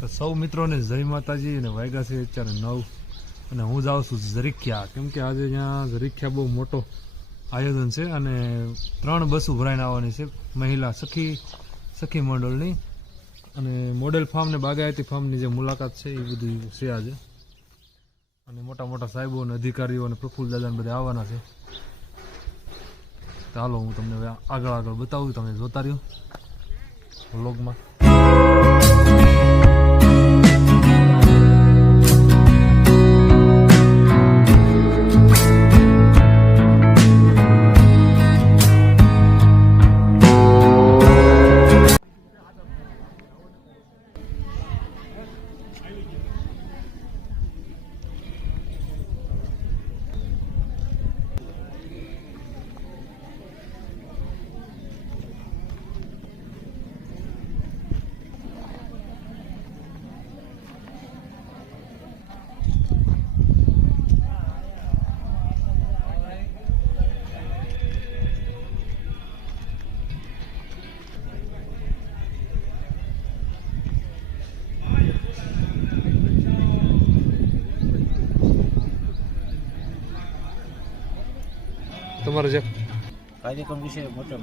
તો સૌ મિત્રોને જય માતાજી અને વાગ્યા છે અત્યારે 9 અને હું જાઉં છું ઝરીખ્યા, કેમ કે આજે ત્યાં ઝરીખ્યા બહુ મોટો આયોજન છે અને 3 બસો ભરાઈને આવવાની છે મહિલા સખી મંડળની, અને મોડેલ ફાર્મ ને બાગાયતી ફાર્મની જે મુલાકાત છે એ બધી છે આજે, અને મોટા મોટા સાહેબો અને અધિકારીઓ અને પ્રફુલ્લ દાદાને બધા આવવાના છે. ચાલો હું તમને આગળ બતાવું, તમે જોતા રહ્યો વ્લોગમાં. તમારો જે કાર્યક્રમ વિશે મોટો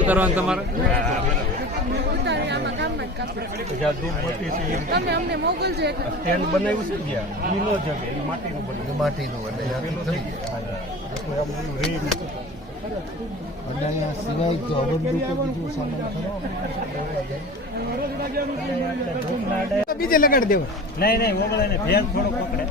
ઉતારવાનું તમારે અમને મોકલજો સ્ટેન્ડ બનાવ્યું છે ગયા ઈનો જગે એ માટીનું અને અહીંયા સિવાય તો અવનડુકો બીજું સામાન ખરો બીજે લગાડી દેવો. નહીં ઓગળે ને ભેજ થોડો પકડે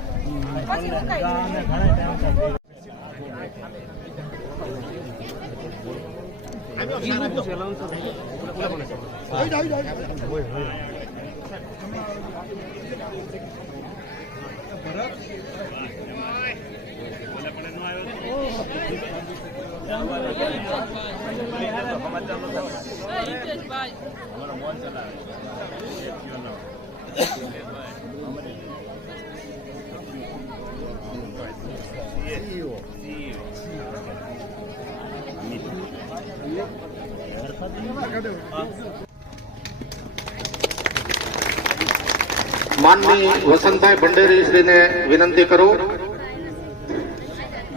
માનની વસંતભાઈ ભંડેરી શ્રીને વિનંતી કરું.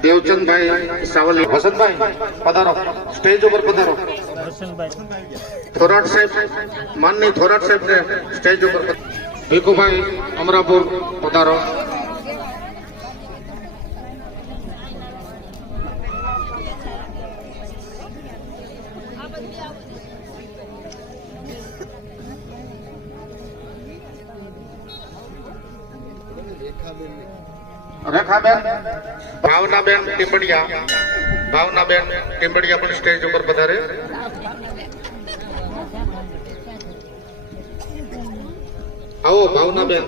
દેવચંદભાઈ સાવલી. વસંતભાઈ પધારો, સ્ટેજ ઉપર પધારો. થોરાટ સાહેબ, માનની થોરાટ સાહેબને સ્ટેજ ઉપર પધારો. ભીખુભાઈ અમરાપુર પધારો. રેખાબેન, ભાવનાબેન ટીમ્બડિયા, ભાવનાબેન ટીમ્બડિયા પણ સ્ટેજ ઉપર પધારે. આવો ભાવનાબેન.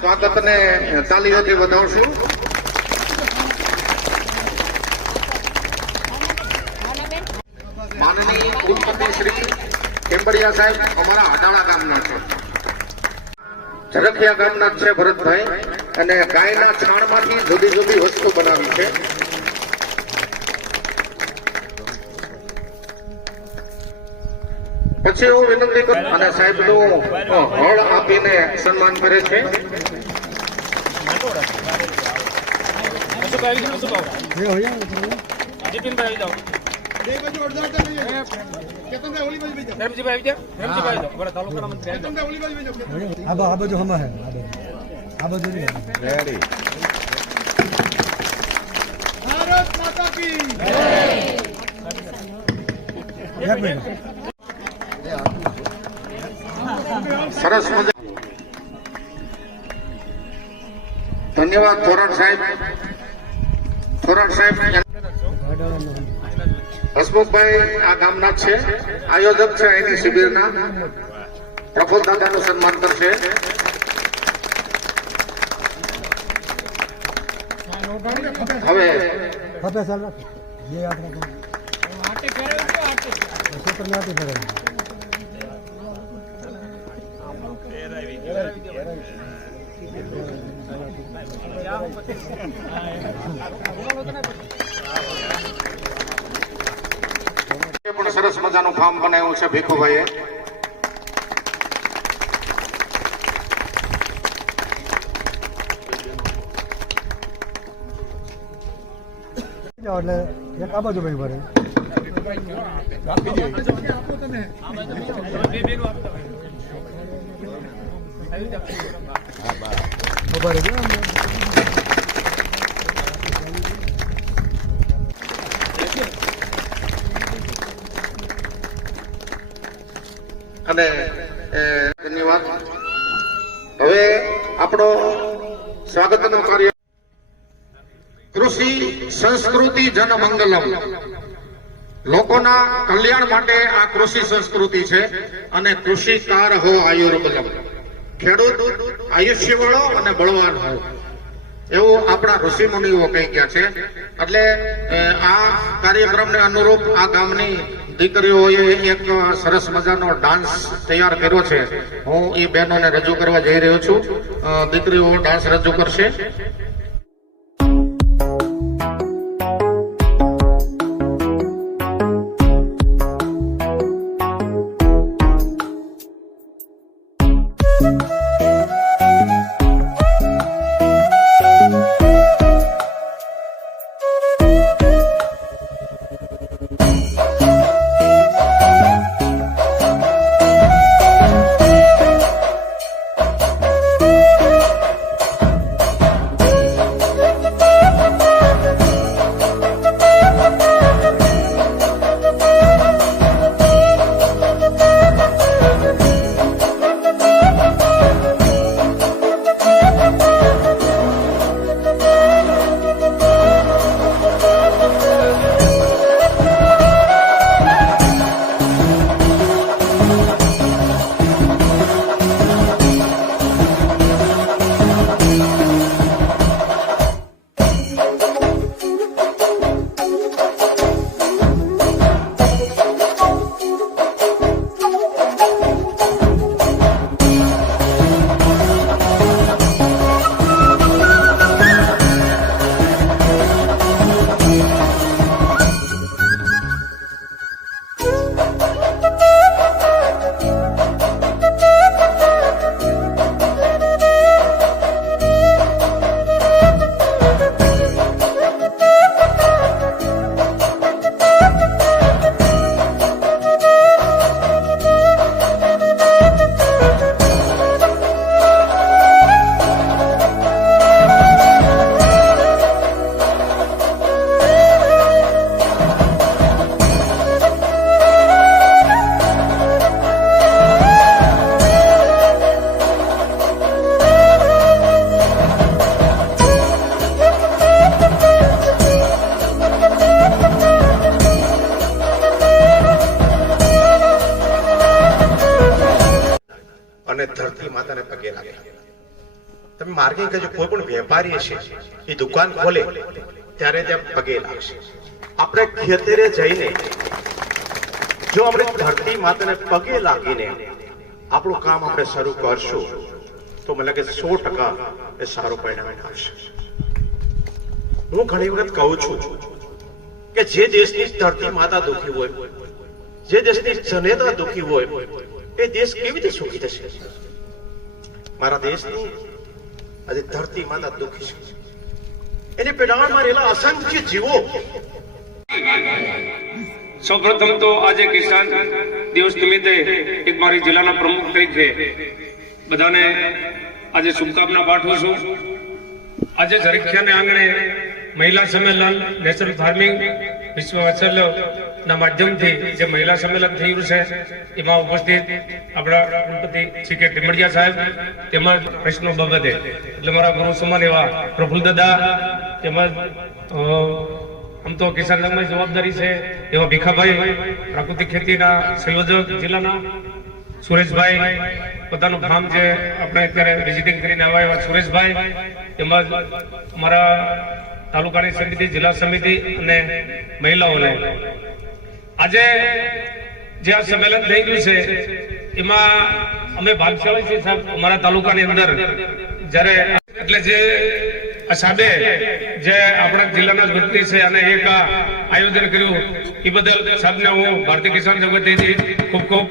સ્વાગતને તાલીઓથી વધાવશું. માનનીય કુલપતિ શ્રી ટેમ્બડિયા સાહેબ અમારા અડાળા ગામના છે, ઝરખિયા ગામના છે ભરતભાઈ, અને ગાયના છાણમાંથી જુદી જુદી વસ્તુ બનાવી છે. પછી હું વિનંતી કરું અને સાહેબનું હળ આપીને સન્માન કરે છે. આ બાજુ હમા હે, આ બાજુ રેડી. ભારત માતા કી જય. સરસ મજા. ધન્યવાદ થોરાટ સાહેબ. થોરાટ સાહેબ હસમુખભાઈ આ ગામના છે, આયોજક છે એની શિબિરના. પ્રફુલ્લ દાદાનું સન્માન કરશે. હવે ખપે ચાલ રાખ જે આપણે આટે ફેરવ્યું તો આટે સૂત્ર નાટી ફેરવ્યું. પણ સરસ મજાનું ફાર્મ બનાવ્યું છે ભીખુભાઈએ. એટલે એક આ બાજુ ભાઈ ભરે ખબર છે. અને ધન્યવાદ. હવે આપણો સ્વાગતનો કાર્ય કૃષિ સંસ્કૃતિ જન મંગલમ, લોકોના કલ્યાણ માટે આ કૃષિ સંસ્કૃતિ છે. અને કૃષિ કાર હો આયુર્બલમ, ખેડૂત આયુષ્યવાળો અને બળવાન હો, એવું આપણા ઋષિ મુનિઓ કહી ગયા છે. એટલે આ કાર્યક્રમને અનુરૂપ આ ગામની દીકરીઓએ એક સરસ મજાનો ડાન્સ તૈયાર કર્યો છે. હું એ બહેનોને રજૂ કરવા જઈ રહ્યો છું. દીકરીઓ ડાન્સ રજૂ કરશે. માર્ગે કે જો કોઈ પણ વેપારી છે એ દુકાન ખોલે ત્યારે ત્યાં પગે લાગશે. આપણે ખેતરે જઈને જો આપણે ધરતી માતાને પગે લાગીને આપણું કામ આપણે શરૂ કરશું તો મને લાગે 100% એ સારું પરિણામ આવશે. હું ઘણી વખત કહું છું કે જે દેશની ધરતી માતા દુઃખી હોય, જે દેશની જનેતા દુઃખી હોય, એ દેશ કેવી રીતે સુખી થશે? મારા દેશની આજે ધરતી માતા દુઃખી છે. એની પેડાળમાં રહેલા અસંખ્ય જીવો. સૌપ્રથમ તો આજે કિસાન દિવસ નિમિત્તે એક મારી જિલ્લાના પ્રમુખ તરીકે બધાને આજે શુભકામના પાઠવું છું. આજે ઝરીખિયાને આંગણે મહિલા સંમેલન નેશનલ ફાર્મિંગ વિશ્વ વાત્સલ્યના માધ્યમથી જે મહિલા સંમેલન થયું છે એમાં ઉપસ્થિત આપણા ગણપતિ શ્રી કે ટીમડિયા સાહેબ તેમજ વૈષ્ણવ બાબતે એટલે મારા ગુરુ સમાન એવા પ્રફુલ્લ દાદા તેમજ આમ તો કિસાન સંઘની જવાબદારી છે એવા ભીખાભાઈ, પ્રાકૃતિક ખેતીના સંયોજક જિલ્લાના સુરેશભાઈ, પોતાનું ફાર્મ જે આપણે અત્યારે વિઝિટિંગ કરીને આવ્યા એવા સુરેશભાઈ, તેમજ અમારા તાલુકાની સમિતિ, જિલ્લા સમિતિ અને મહિલાઓને આજે જે આ સંમેલન થઈ ગયું છે એમાં અમે ભાગ્યશાળી છીએ સાહેબ. અમારા તાલુકાની અંદર જ્યારે એટલે જે સાહેબે જે આપણા જિલ્લાના જ વ્યક્તિ છે અને એક આયોજન કર્યું એ બદલ સાહેબને હું ભારતીય કિસાન સંઘથી ખૂબ ખૂબ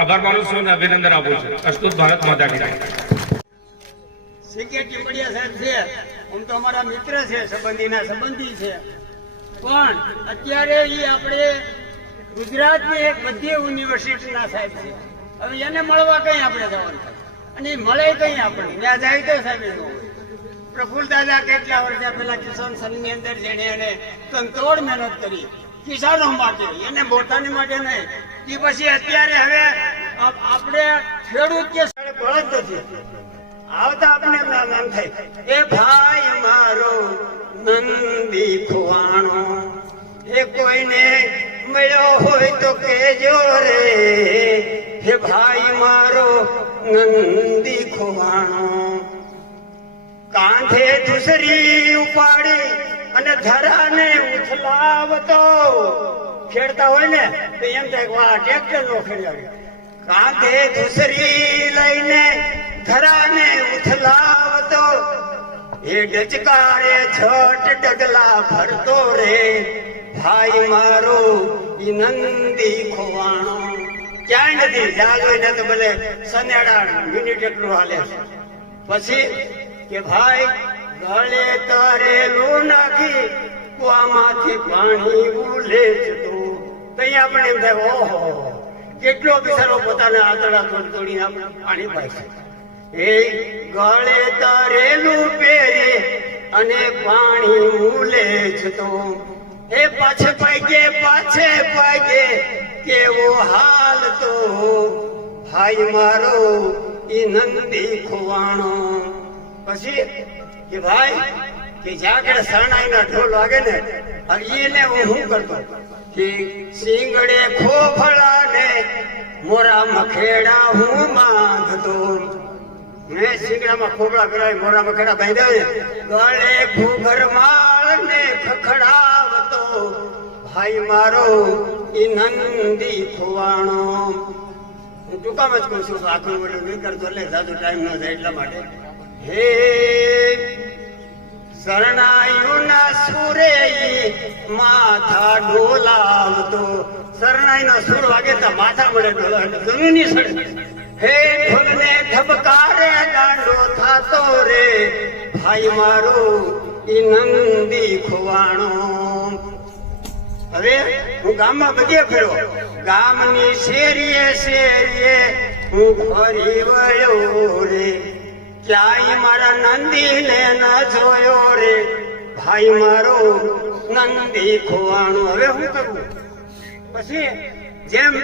આભાર માનું છું અને અભિનંદન આપું છું. અસ્તુત ભારત માતા કી જય. સિકે ટીમડિયા સાહેબ છે, આમ તો અમારા મિત્ર છે, સંબંધીના સંબંધી છે, પણ અત્યારે એ આપણે ગુજરાતની એક બધી યુનિવર્સિટીના સાહેબ છે. હવે એને મળવા કઈ આપણે જવાનું અને એ મળે કઈ આપણે ત્યાં જાય તો સાહેબ ન હોય. પ્રફુલ્લ દાદા કેટલા વર્ષ પહેલા કિસાન સંઘની અંદર જેને એને તનતોડ મહેનત કરી કિસાનો માટે, એને પોતાની માટે નહીં. એ પછી અત્યારે હવે આપણે ખેડૂત કે બળદ નથી આવતા આપણે નામ થાય એ ભાઈ મારો નંદી ખુવાણો, એ કોઈને મળ્યો હોય તો કેજો રે, હે ભાઈ મારો નંદી ખુવાણો. કાંધે ધુસરી ઉપાડી અને ધરાને ઉથલાવતો, ખેડતા હોય ને તો એમ થાય વાહ ટ્રેક્ટર નો ખેડ્યા. કાંધે ધુસરી લઈને ધરાને ઉથલાવતો, એ ડચકારે છટ ડગલા ભરતો રે, ભાઈ મારો ઈ નંદી ખોવાણો. ક્યાંય નથી જાગો ને તો ભલે સનેડા મિનિટ એટલું હાલે છે. પછી કે ભાઈ ગળે તરેલું નાખી કુવામાંથી પાણી ઉલે જતું, તો આપણે એમ થાય ઓહો કેટલો બિચારો પોતાના આતડા તોડી આપણે પાણી પાય છે. એ ગળે તરેલું પહેરે અને પાણી ઉલે જતો, એ પાછે પાગે કેવો હાલ તો, ભાઈ મારો ઈ નંદી ખોવાણો. પછી કે ભાઈ કે જાગડે શરણાઈના ઢોલ વાગે ને એને હું શું કરતો કે સિંગડે ખોફળા ને મોરા મખેડા હું બાંધતો. મેં સિંગડામાં ખોફળા કરાવી મોરા મખેડા બાંધ્યા, ગળે ઘૂઘર માળ ને ખખડાવતો, ભાઈ મારો ઈ નંદી ખોવાણો. હું ટૂંકામાં જ કહું છું, આખું બધું નહીં કરતો એટલે જાજો ટાઈમ ન જાય એટલા માટે. હે શરણાઈના સુરે માથા ડોલાવતો, શરણાઈના સુર વાગે તો માથા મળે ડોલાવે જમીની સડે. હે ઢોલને ધબકારે ગાંડો થાતો રે, ભાઈ મારો ઈ નંદી ખોવાણો. હવે હું ગામમાં બધે ફર્યો, ગામની શેરીએ હું ફરી વળ્યો રે, ક્યાંય મારા નંદીને ન જોયો રે, ભાઈ મારો નંદી ખોવાણો. હવે હું કરું પછી જેમ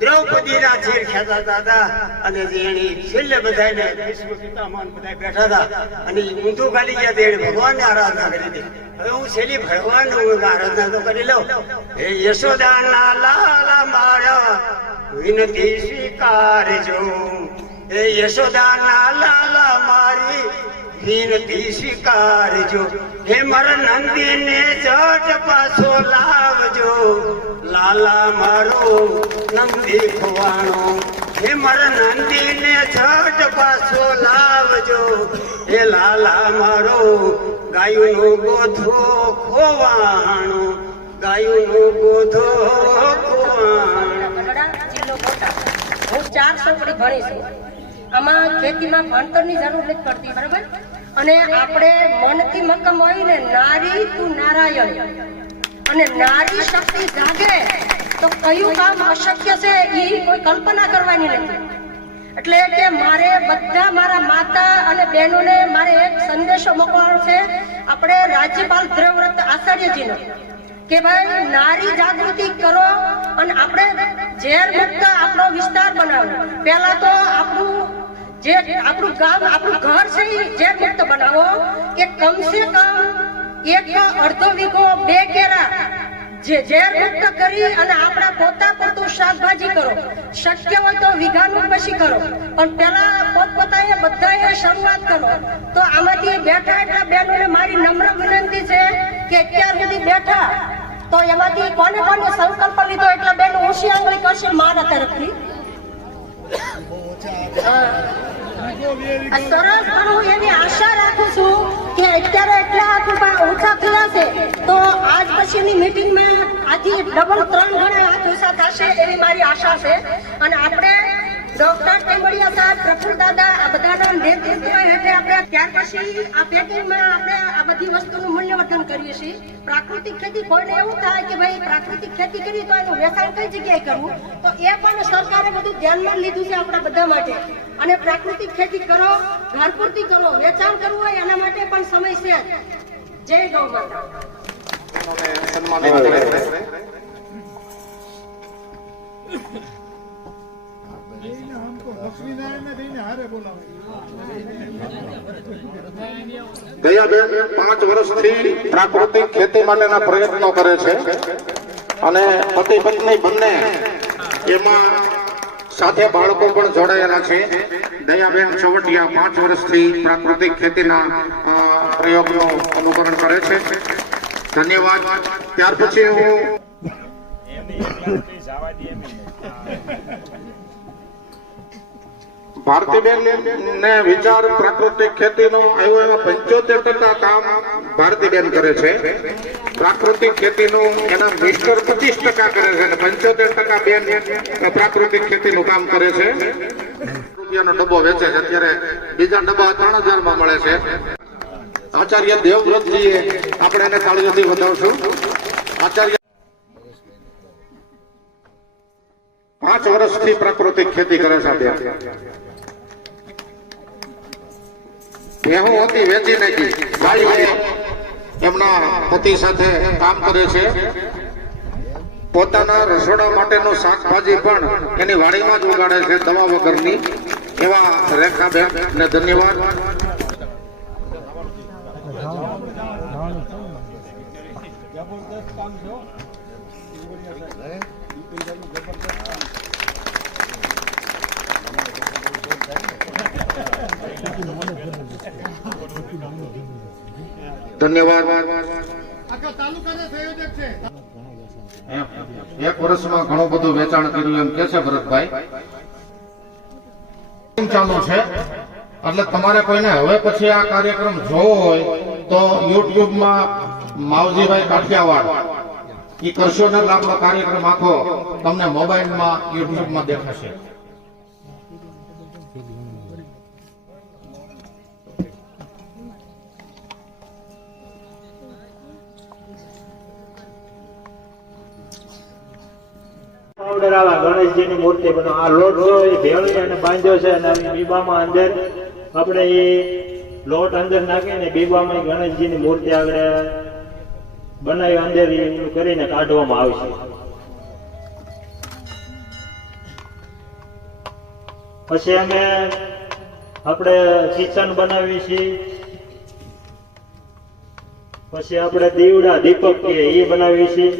દ્રૌપદીના છેર ખેતા હતા અને જેની છેલ્લે બધાને વિશ્વ પિતામહ બધા બેઠા હતા અને ઊંધું ખાલી ગયા તેને ભગવાનની આરાધના કરી હતી. હવે હું છેલ્લી ભગવાનની આરાધના તો કરી લઉં. હે યશોદાના લાલા મારા વિનતી સ્વીકારજો, હે યશોદાના લાલા મારી વિનતી સ્વીકારજો. હે મારા નંદીને જટ પાછો લાવજો. લાલા મારો નંદી ખોવાણો. હે મારા નંદીને જટ પાછો લાવજો. હે લાલા મારો ગાયુંનો ગોધો ખોવાણો. ગાયુંનો ગોધો ખોવાણો. ગઢડા, જિલ્લો બોટાદ. હું 4 ચોપડી ભણી છું. આમાં ખેતીમાં ભણતરની જરૂર નથી પડતી, બરાબર? અને આપણે મનથી મક્કમ હોય ને, નારી તું નારાયણ અને નારી શક્તિ જાગે તો કયું કામ અશક્ય છે એ કોઈ કલ્પના કરવાની નથી. એટલે કે મારે બધા મારા માતા અને બહેનોને મારે એક સંદેશો મોકલવાનો છે, આપણે રાજ્યપાલ ધ્રુવવ્રત આચાર્યજીનો, કે ભાઈ નારી જાગૃતિ કરો અને આપણે ઝેર મુક્ત આપણો વિસ્તાર બનાવો. પહેલા તો આપણું ગામ, આપણું ઘર છે એ ઝેર મુક્ત બનાવો. કે કમસે કમ એક અડધો વીઘો 2 કેરા જે ઝેર મુક્ત કરી અને આપણા પોતા પૂરતું શાકભાજી કરો. શક્ય હોય તો વીઘાનું પછી કરો, પણ પેલા પોતપોતાએ બધાએ શરૂઆત કરો. તો આમાંથી બેઠા એટલા બહેનોને મારી નમ્ર વિનંતી છે કે અત્યાર સુધી બેઠા તો એમાંથી કોને કોને સંકલ્પ લીધો એટલા બહેનો ઊંચી આંગળી કરશે મારા તરફથી. સરસ, પણ હું એવી આશા રાખું છું કે અત્યારે એટલા હાથ ઓછા થયા છે તો આજ પછીની મીટિંગમાં આથી ડબલ 3 ગણા હાથ ઓછા થશે એવી મારી આશા છે. અને આપણે ડોક્ટર ટેમ્બડિયા સાહેબ, પ્રફુલ્લ દાદા, આ બધાના નેતૃત્વ હેઠળ આપણે ત્યાર પછી આ પેકિંગમાં આપણે આ બધી વસ્તુનું મૂલ્યવર્ધન કરીએ છીએ. પ્રાકૃતિક ખેતી, કોઈને એવું થાય કે ભાઈ પ્રાકૃતિક ખેતી કરી તો એનું વેચાણ કઈ જગ્યાએ કરવું, તો એ પણ સરકારે બધું ધ્યાનમાં લીધું છે આપણા બધા માટે. અને પ્રાકૃતિક ખેતી કરો, ઘર પૂરતી કરો, વેચાણ કરવું હોય એના માટે પણ સમય છે. જય ગૌ માતા. સન્માનિત કરે. દયાબેન 5 વર્ષથી પ્રાકૃતિક ખેતી માટેના પ્રયત્નો કરે છે અને પતિ પત્ની બંને એમાં સાથે બાળકો પણ જોડાયેલા છે. દયાબેન ચવટિયા 5 વર્ષથી પ્રાકૃતિક ખેતીના પ્રયોગનું અનુકરણ કરે છે. ધન્યવાદ. ત્યાર પછી હું ભારતીબેન ને વિચાર પ્રાકૃતિક ખેતીનો આવ્યો, એમાં 75% કામ ભારતીબેન કરે છે. પ્રાકૃતિક ખેતીનું એના મિસ્ટર 25% કરે છે અને 75% બેન પ્રાકૃતિક ખેતીનું કામ કરે છે. રૂપિયાનો ડબ્બો વેચે છે. અત્યારે બીજા ડબ્બા 3000 માં મળે છે. આચાર્ય દેવવ્રતજીએ આપણે એને તાળીઓથી વધાવશું. આચાર્ય 5 વર્ષથી પ્રાકૃતિક ખેતી કરે છે. ભેહું હતી વેચી નાખી. ભાઈ એમના પતિ સાથે કામ કરે છે. પોતાના રસોડા માટેનું શાકભાજી પણ એની વાડીમાં જ ઉગાડે છે, દવા વગરની. એવા રેખાબેન ને ધન્યવાદ. ધન્યવાદ. 1 વર્ષમાં ઘણું બધું વેચાણ કર્યું એમ કે છે ભરતભાઈ. ચાલુ છે એટલે તમારે કોઈને હવે પછી આ કાર્યક્રમ જોવો હોય તો યુટ્યુબમાં માવજીભાઈ કાઠિયાવાડ એ કરશો ને, આપણો કાર્યક્રમ આખો તમને મોબાઈલમાં યુટ્યુબમાં દેખાશે. ગણેશજીની મૂર્તિ બનો આ લોટ જો એ ભેળવી અને બાંધ્યો છે અને બીબામાં અંદર આપણે એ લોટ અંદર નાખીને બીબામાં ગણેશજીની મૂર્તિ આગળ બનાવી અંદર કરીને કાઢવામાં આવશે. પછી અમે આપણે કિચન બનાવીએ છીએ. પછી આપણે દીવડા દીપક કે એ બનાવીએ છીએ.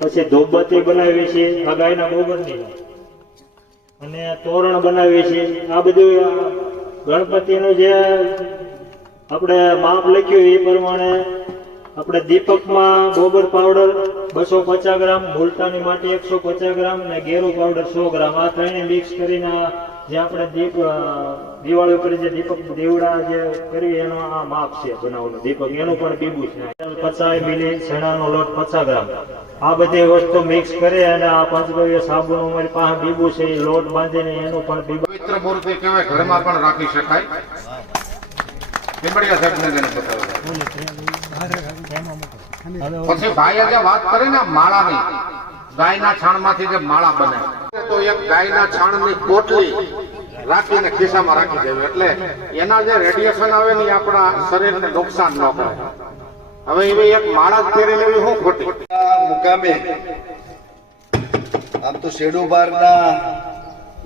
પછી ધૂપબત્તી બનાવીએ છીએ આ ગાયના ગોબરની, અને તોરણ બનાવીએ છીએ. આ બધું ગણપતિનું જે આપણે માપ લખ્યું એ પ્રમાણે આપણે દીપકમાં ગોબર પાવડર 250 ગ્રામ, મુલતાની માટી 150 ગ્રામ અને ગેરુ પાવડર 100 ગ્રામ, આ ત્રણે મિક્સ કરીને જે આપણે દિવાળી ઉપર જે દીપક દીવડા જે કરી એનો આ માપ છે બનાવવાનું દીપક, એનું પણ બીબું છે. 50 મિલી ચણાનો લોટ 50 ગ્રામ, આ બધી વસ્તુ મિક્સ કરી અને આ પંચગવ્ય સાબુ અમારી પાસે બીબું છે, એ લોટ બાંધીને એનું પણ બીબું પવિત્ર મૂર્તિ કહેવાય, ઘરમાં પણ રાખી શકાય. લીંબડિયા સાહેબને જેને બતાવ્યું. પછી ભાઈએ જે વાત કરી ને માળાની, ગાયના છાણમાંથી જે માળા બને, તો એક ગાયના છાણની પોટલી રાખીને ખિસ્સામાં રાખી દેવી, એટલે એના જે રેડિયેશન આવે ને એ આપણા શરીરને નુકસાન ન કરે. હવે એવી એક માળા જ પહેરી લેવી શું ખોટી? મુકામે આમ તો શેડુબારના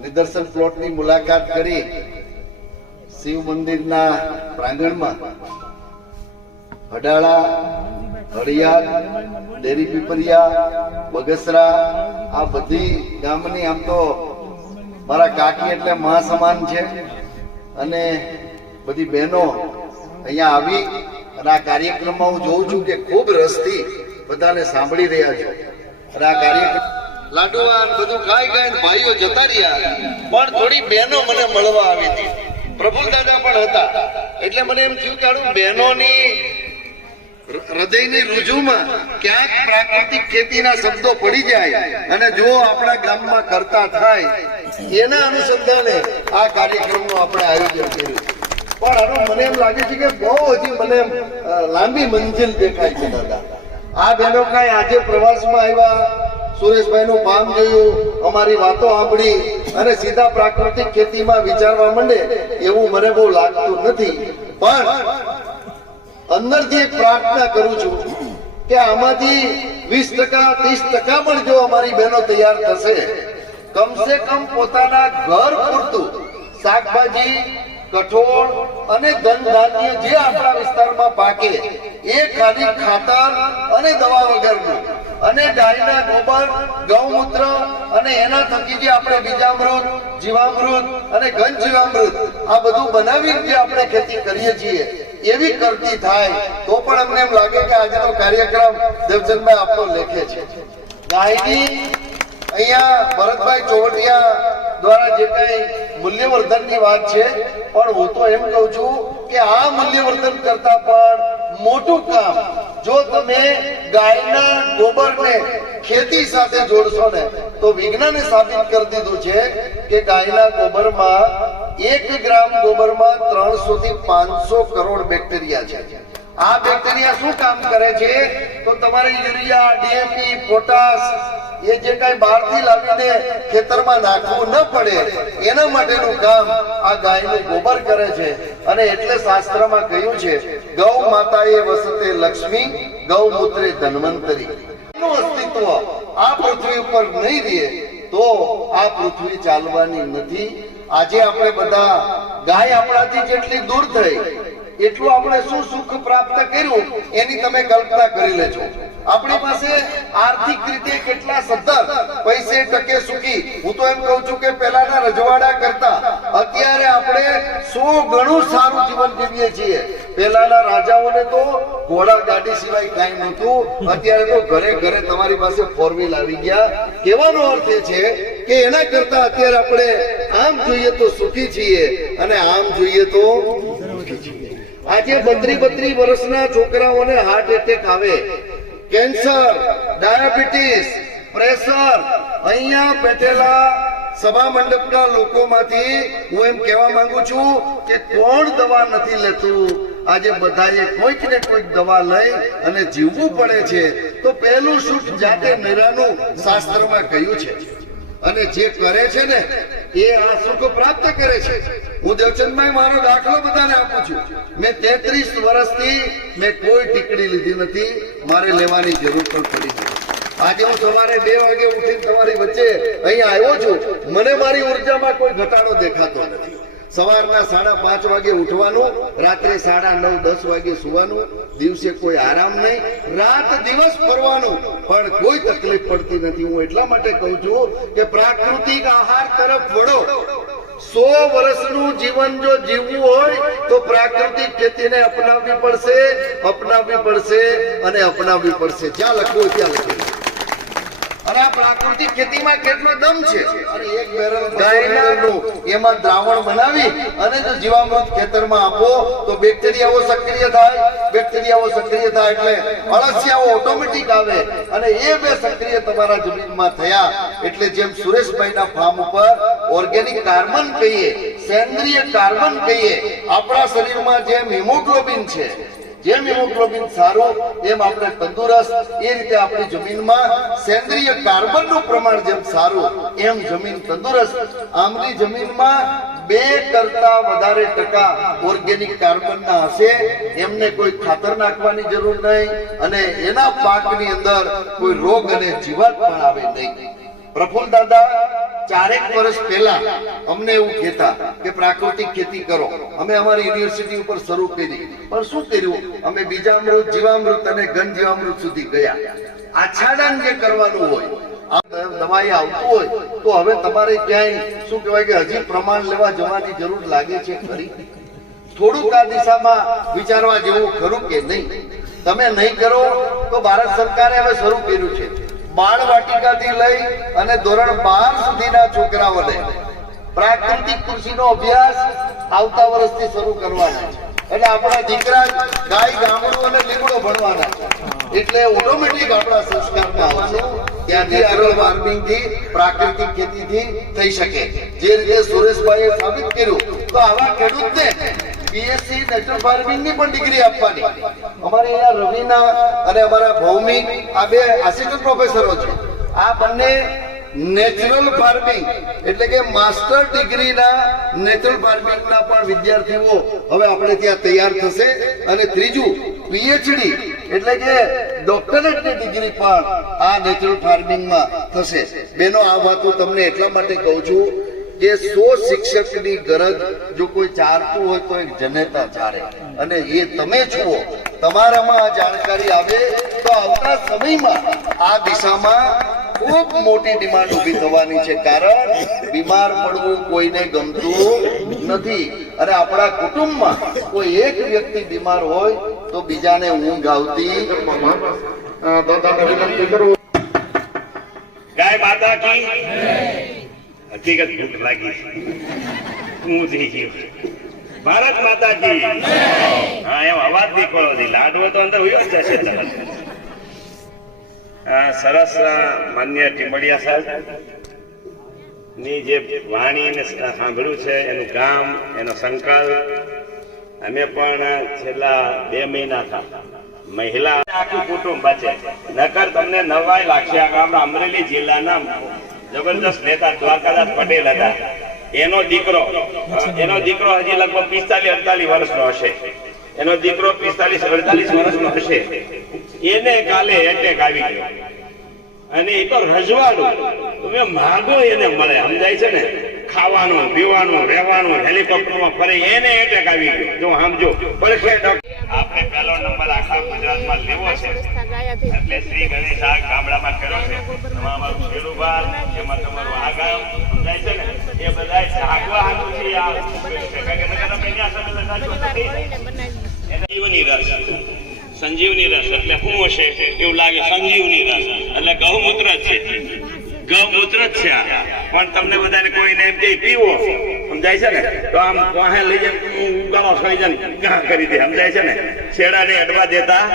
નિદર્શન પ્લોટની મુલાકાત કરી શિવ મંદિરના પ્રાંગણમાં હડાળા, હળિયાદ, ડેરી પીપરિયા, બગસરા, આ બધી ગામની આમ તો મારા કાકી એટલે મા સમાન છે, અને બધી બહેનો અહીંયા આવી અને આ કાર્યક્રમમાં હું જોઉં છું કે ખૂબ રસથી બધાને સાંભળી રહ્યા છો. અને આ કાર્યક્રમ લાડુઆ બધું ખાઈ ખાઈને ભાઈઓ જતા રહ્યા, પણ થોડી બહેનો મને મળવા આવી હતી. પ્રફુલ્લ દાદા પણ હતા, એટલે મને એમ થયું કે બહેનોની હૃદયની રુજુમાં ક્યાંક પ્રાકૃતિક ખેતીના શબ્દો પડી જાય અને જો આપણા ગામમાં કરતા થાય, એના અનુસંધાને આ કાર્યક્રમનું આપણે આયોજન કર્યું. પણ આનું મને એમ લાગે છે કે બહુ હજી મને લાંબી મંજિલ દેખાય છે દાદા. આ બહેનો કાંઈ આજે પ્રવાસમાં આવ્યા, સુરેશભાઈનું કામ જોયું, અમારી વાતો સાંભળી અને સીધા પ્રાકૃતિક ખેતીમાં વિચારવા માંડે એવું મને બહુ લાગતું નથી. પણ અંદરથી એક પ્રાર્થના કરું છું કે આમાંથી 20% 30% પણ જો અમારી બહેનો તૈયાર થશે, કમસે કમ પોતાના ઘર પૂરતું શાકભાજી, કઠોળ અને ધનધાન્ય જે આપણા વિસ્તારમાં પાકે એ ખાલી ખાતર અને દવા વગરનું, અને ગાયના ગોબર, ગૌમૂત્ર અને એના થકી જે આપણે બીજામૃત, જીવામૃત અને ઘન જીવામૃત આ બધું બનાવી જે આપણે ખેતી કરીએ છીએ એવી કરતી થાય તો પણ અમને એમ લાગે કે આજનો કાર્યક્રમ દેવચંદભાઈ આપનો લેખે છે. ગાયની અહીંયા ભરતભાઈ ચોવટિયા દ્વારા જે કઈ મૂલ્યવર્ધનની વાત છે, પણ હું તો એમ કહું છું કે આ મૂલ્યવર્ધન કરતા પણ મોટું કામ જો તમે ગાયના ગોબરને ખેતી સાથે જોડશો ને તો વિજ્ઞાને સાબિત કરી દીધું છે કે ગાયના ગોબરમાં 1 ગ્રામ ગોબરમાં 300 થી 500 કરોડ બેક્ટેરિયા છે. આ બેક્ટેરિયા શું કામ કરે છે? તો તમારે યુરિયા, ડીએપી, પોટાશ એ જે કઈ બહારથી લાવીને ખેતરમાં નાખવું ન પડે એના માટેનું કામ આ ગાયનું ગોબર કરે છે. અને એટલે શાસ્ત્રમાં કહ્યું છે, ગૌ માતાએ વસતે લક્ષ્મી, ગૌમૂત્રે ધન્વંતરી. એનું અસ્તિત્વ આ પૃથ્વી ઉપર નહીં રહે તો આ પૃથ્વી ચાલવાની નથી. આજે આપણે બધા ગાય આપણાથી જેટલી દૂર થઈ એટલું આપણે શું સુખ પ્રાપ્ત કર્યું એની તમે કલ્પના કરી લેજો. આપણી પાસે આર્થિક રીતે કેટલા સદ્ધર, પૈસે ટકે સુખી. હું તો એમ કહું છું કે પહેલાના રજવાડા કરતા અત્યારે આપણે 100 ગણું સારું જીવન જીવીએ છીએ. પહેલાના રાજાઓને તો ઘોડા ગાડી સિવાય કાંઈ નહોતું, અત્યારે તો ઘરે ઘરે તમારી પાસે 4 વ્હીલ આવી ગયા. કહેવાનો અર્થ એ છે કે એના કરતા અત્યારે આપણે આમ જોઈએ તો સુખી છીએ અને આમ જોઈએ તો દુઃખી છીએ. આજે 32 વર્ષના છોકરાઓને હાર્ટ એટેક આવે, કેન્સર, ડાયાબિટીસ, પ્રેશર. અહીંયા બેઠેલા સભા મંડપના લોકોમાંથી હું એમ કહેવા માંગુ છું કે કોણ દવા નથી લેતું? આજે બધાએ કોઈક ને કોઈક દવા લઈ અને જીવવું પડે છે. તો પહેલું સુખ જાતે નિરાનું શાસ્ત્રમાં કહ્યું છે, અને જે કરે છે ને એ આ સુખ પ્રાપ્ત કરે છે. હું દેવચંદભાઈ મારો દાખલો બધાને આપું છું. મેં 33 વર્ષથી મેં કોઈ ટીકડી લીધી નથી, મારે લેવાની જરૂર પણ પડી નથી. આજે હું સવારે 2 વાગે ઉઠીને તમારી વચ્ચે અહીંયા આવ્યો છું. મને મારી ઉર્જામાં કોઈ ઘટાડો દેખાતો નથી. સવારના 5:30 વાગે ઉઠવાનું, રાત્રે 9:30 10 વાગે સુવાનું, દિવસે કોઈ આરામ નહીં, રાત દિવસ ફરવાનું, પણ કોઈ તકલીફ પડતી નથી. હું એટલા માટે કહું છું કે પ્રાકૃતિક આહાર તરફ વળો. 100 વર્ષનું જીવન જો જીવવું હોય તો પ્રાકૃતિક ખેતીને અપનાવવી પડશે અને અપનાવવી પડશે. જ્યાં લખવું ત્યાં લખેલું. અને આ પ્રાકૃતિક ખેતીમાં કેટલો દમ છે. અને એક બેરલ ગાયનું એમાં દ્રાવણ બનાવી અને જો જીવામૃત ખેતરમાં આપો તો બેક્ટેરિયાઓ સક્રિય થાય એટલે અળસિયાઓ ઓટોમેટિક આવે અને એ બે સક્રિય તમારા જમીનમાં થયા એટલે જેમ સુરેશભાઈના ફાર્મ ઉપર ઓર્ગેનિક કાર્બન કહીએ, સેન્દ્રિય કાર્બન કહીએ, આપણા શરીરમાં જેમ હિમોગ્લોબિન છે, જેમ હિમોગ્લોબિન સારું એમ આપણે તંદુરસ્ત, એ રીતે આપણી જમીનમાં સેન્દ્રિય કાર્બનનું પ્રમાણ જેમ સારું એમ જમીન તંદુરસ્ત. આમની જમીનમાં 2 કરતા વધારે ટકા ઓર્ગેનિક કાર્બનના હશે. એમને કોઈ ખાતર નાખવાની જરૂર નહીં અને એના પાકની અંદર કોઈ રોગ અને જીવાત પણ આવે નહીં. પ્રફુલ્લ દાદા 4 વર્ષ પહેલા અમને એવું કહેતા કે પ્રાકૃતિક ખેતી કરો. અમે અમારી યુનિવર્સિટી ઉપર શરૂ કરી, પણ શું કર્યું, અમે બીજામૃત, જીવામૃત અને ઘન જીવામૃત સુધી ગયા. આચ્છાદન જે કરવાનું હોય, દવાઈ આવતું હોય તો હવે તમારે ક્યાંય શું કહેવાય કે હજી પ્રમાણ લેવા જવાની જરૂર લાગે છે ખરી? થોડુંક આ દિશામાં વિચારવા જેવું ખરું કે નહીં? તમે નહીં કરો તો ભારત સરકારે હવે શરૂ કર્યું છે બાળ વાટિકાથી લઈ અને ધોરણ 12 સુધીના છોકરાઓને પ્રાકૃતિક કૃષિનો અભ્યાસ આવતા વર્ષથી શરૂ કરવાનો છે. એટલે આપણા દીકરા ગાય, ગામડું અને લીમડો ભણવાના છે. એટલે ઓટોમેટિક આપણા સંસ્કારમાં આવવાનું. ત્યાંથી આગળ ફાર્મિંગથી, પ્રાકૃતિક ખેતીથી થઈ શકે. જે રીતે સુરેશભાઈએ સાબિત કર્યું તો આવા ખેડૂતને બીએસસી નેચરલ ફાર્મિંગ ની પણ ડિગ્રી આપવાની. અમારે અહીંયા રવિના અને અમારા ભૌમિક આ 2 આસિસ્ટન્ટ પ્રોફેસરો છે. આ બંને નેચરલ ફાર્મિંગ એટલે કે માસ્ટર ડિગ્રીના નેચરલ ફાર્મિંગના પણ વિદ્યાર્થીઓ હવે આપણે ત્યાં તૈયાર થશે. અને ત્રીજું પીએચડી એટલે કે ડોક્ટરેટની ડિગ્રી પણ આ નેચરલ ફાર્મિંગમાં થશે. બેનો આ વાતો તમને એટલા માટે કહું છું કે 100 શિક્ષકની ગરજ જો કોઈ ચારતું હોય તો એક જનેતા ચારે, અને એ તમે છો. તમારામાં આ જાણકારી આવે તો આવતા સમયમાં આ દિશામાં ખૂબ મોટી ડિમાન્ડ ઊભી થવાની છે. કારણ બીમાર પડવું કોઈને ગમતું નથી અને આપણા કુટુંબમાં કોઈ એક વ્યક્તિ બીમાર હોય તો બીજાને ઊંઘ આવતી. ગાય માતા કી હકીકત ભૂખ લાગી, હું થઈ ગયો. ભારત માતા કી. હા, એમ અવાજ નીકળો નથી. લાડવો તો અંદર હોય જ જશે તરત. સરસ માન્ય ટીમડિયા સાહેબ ની જે વાણી એને સાંભળ્યું છે, એનું ગામ, એનો સંકલ્પ. અમે પણ છેલ્લા 2 મહિના થયા મહિલા આખું કુટુંબ બચે. નકર તમને નવાઈ લાગશે. આપણા અમરેલી જિલ્લાના જબરદસ્ત નેતા દ્વારકાદાસ પટેલ હતા. એનો દીકરો હજી લગભગ 45-48 વર્ષનો હશે. એનો દીકરો 45-48 વર્ષનો હશે. એને કાલે એટેક આવી ગયો અને એ તો રજવાડું. તમે માગો એને મળે. સમજાય છે ને? ખાવાનું, પીવાનું, રહેવાનું, હેલિકોપ્ટરમાં ફરે, એને એટેક આવી ગયો. જો સમજો પડખે આપણે પહેલો નંબર આખા ગુજરાતમાં લેવો છે એટલે શ્રી ગણેશ આ ગામડામાં કર્યો છે. અમારું ખેડૂબાર, એમાં તમારું આ ગામ, સમજાય છે ને? એ બધા જાગવા હાથું છે. સંજીવની રસ, સંજીવની રસ એટલે શું હશે એવું લાગે. સંજીવની રસ એટલે ગૌમૂત્ર જ છે. ગૌમૂત્ર જ છે આ. પણ તમને બધાને કોઈને એમ કે પીવો, સમજાય છે ને? તો આમ વાહે લઈ જાય, ઉગાડો થઈ જાય, ઘા કરી દે. સમજાય છે ને? છેડાને અડવા દેતા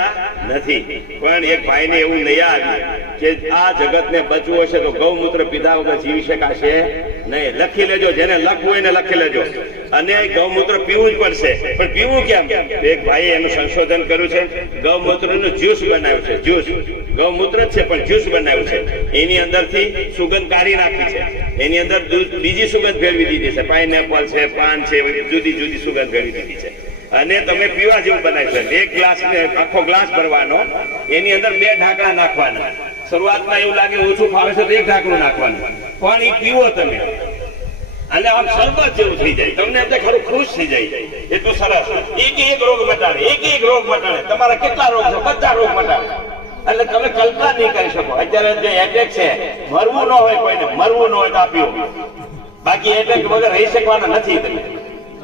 નથી. પણ એક ભાઈને એવું નહીં આવ્યું કે આ જગતને બચવું હશે તો ગૌમૂત્ર પીધા વગર જીવી શકાશે નહીં. લખી લેજો, જેને લખવું હોય ને લખી લેજો. અને ગૌમૂત્ર પીવું જ પડશે. પણ પીવું કેમ? એક ભાઈએ એનું સંશોધન કર્યું છે. ગૌમૂત્રનું જ્યુસ બનાવ્યું છે. જ્યુસ ગૌમૂત્ર જ છે પણ જ્યુસ બનાવ્યું છે. એની અંદરથી સુગંધ કાઢી નાખી છે. એની અંદર બીજી સુગંધ ભેળવી દીધી છે. પાઇનેપલ છે, પાન છે, જુદી જુદી સુગંધ ભેળવી દીધી છે. અને તમે પીવા જેવું બનાવ્યું છે. 1 ગ્લાસ આખો ગ્લાસ ભરવાનો, એની અંદર 2 ઢાંકણા નાખવાના. શરૂઆતમાં એવું લાગે ઓછું ફાવે છે તો 1 ઢાંકણું નાખવાનું. પણ એ પીવો તમે અને આમ શરબત જેવું થઈ જાય. તમને એમ ખરું ખુશ થઈ જાય. એટલું સરસ. એક રોગ મટાડે, એક રોગ મટાડે. તમારા કેટલા રોગ છે? બધા રોગ મટાડે. એટલે તમે કલ્પના નહીં કરી શકો. અત્યારે જે એટેક છે, મરવું ન હોય કોઈને, મરવું ન હોય તો આપ્યું. બાકી એટેક વગર રહી શકવાના નથી તમે.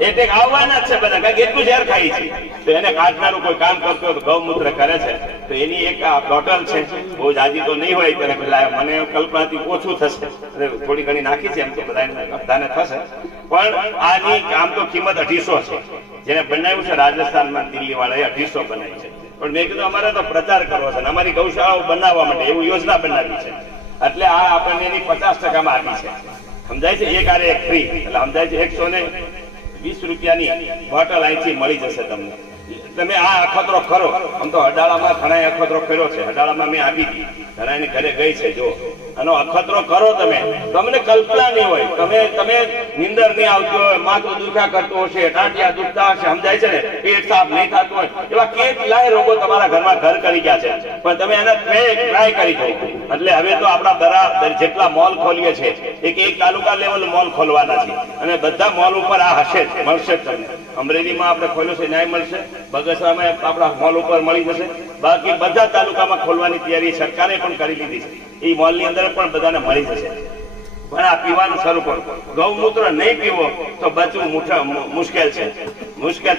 એટેક આવવાના જ છે બધા, કારણ કે એટલું ઝેર ખાય છે. તો એને કાઢનારું કોઈ કામ કરતો હોય તો ગૌમૂત્ર કરે છે, તો એની એક આ બોટલ છે, બહુ જાજી તો નહીં હોય, તેને પેલા મને કલ્પનાથી ઓછું થશે, થોડી ઘણી નાખી છે, એમ તો બધાને થશે, પણ આની આમ તો કિંમત 250 છે. જેને બનાવ્યું છે રાજસ્થાનમાં દિલ્હી વાળાએ 250 બનાવી છે. પણ મેં કીધું અમારે તો પ્રચાર કરવો છે, અમારી ગૌશાળાઓ બનાવવા માટે એવું યોજના બનાવી છે, એટલે આ આપણને એની 50% માં આપી છે. સમજાય છે? એક આરે એક ફ્રી, એટલે સમજાય છે 120 રૂપિયાની બોટલ અહીંથી મળી જશે તમને. તમે આ અખતરો કરો. આમ તો અડાળામાં ઘણા અખતરો કર્યો છે, અડાળામાં મેં આપી હતી, ઘણાની ઘરે ગઈ છે. જો આનો અખતરો કરો તમે, તમને કલ્પના નહીં હોય, તમે નીંદર નહીં આવતી હોય, માથું દુખ્યા કરતું હશે, ટાંટિયા દુખતા હશે, સમજાય છે ને, પેટ સાફ નહીં થતું હોય, એવા કેટલાય રોગો તમારા ઘરમાં ઘર કરી ગયા છે, પણ તમે એને ટ્રાય કરી દો. એટલે હવે તો આપણા બરાબર જેટલા મોલ ખોલીએ છે, એક તાલુકા લેવલ મોલ ખોલવાના છે, અને બધા મોલ ઉપર આ હશે જ, મળશે જ તમને. અમરેલીમાં આપણે ખોલ્યો છે, ન્યાય મળશે. બગસરામાં આપણા મોલ ઉપર મળી જશે. બાકી બધા તાલુકામાં ખોલવાની તૈયારી સરકારે પણ કરી લીધી છે. એ મોલની અંદર પણ બધાને મળી જશે. પણ આ પીવાનું શરૂ કરો. ગૌમૂત્ર નહીં પીવો તો બચવું મુશ્કેલ છે.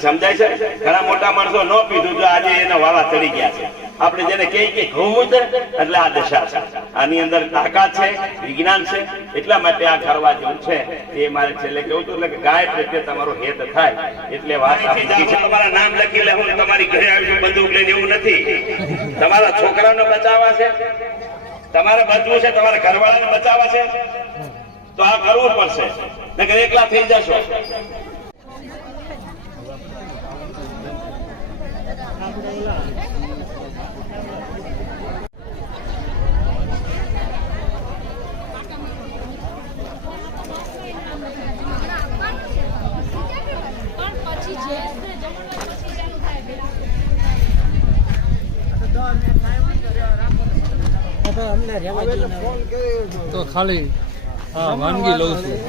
સમજાય છે? ઘણા મોટા માણસો ન પીધું તો આજે એના વાળા ચડી ગયા છે. આપણે જેને કહીએ કે ગૌમૂત્ર એટલે આ દશા છે. આની અંદર તાકાત છે, વિજ્ઞાન છે, એટલા માટે આ કરવા જેવું છે. એ મારે છેલ્લે કેવું હતું, એટલે કે ગાય પ્રત્યે તમારો હેત થાય એટલે વાત. તમારા નામ લખી લે, હું તમારી ઘરે આવીશું બંદૂક લઈને, એવું નથી. તમારા છોકરાને બચાવવા છે, તમારે બચવું છે, તમારા ઘરવાળાને બચાવવા છે, તો આ કરવું પડશે, નકર એકલા થઈ જશો. તો ખાલી હા વાનગી લઉં છું.